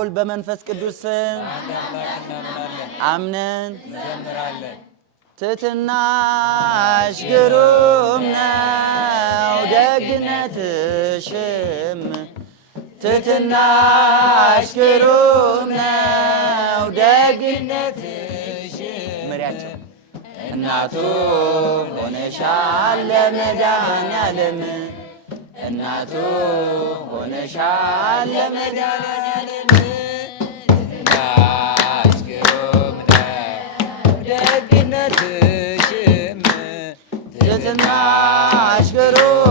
በወልድ በመንፈስ ቅዱስ ስም አምነን እንዘምራለን። ትሕትናሽ ግሩም ነው ደግነትሽም ትሕትናሽ ግሩም ነው ደግነትሽም መሪያቸው እናቱ ሆነሻል ለመድኃኔዓለም እናቱ ሆነሻል ለመድኃኔዓለም ትሕትናሽ ግሩም ነው ደግነትሽም ትሕትናሽ ግሩም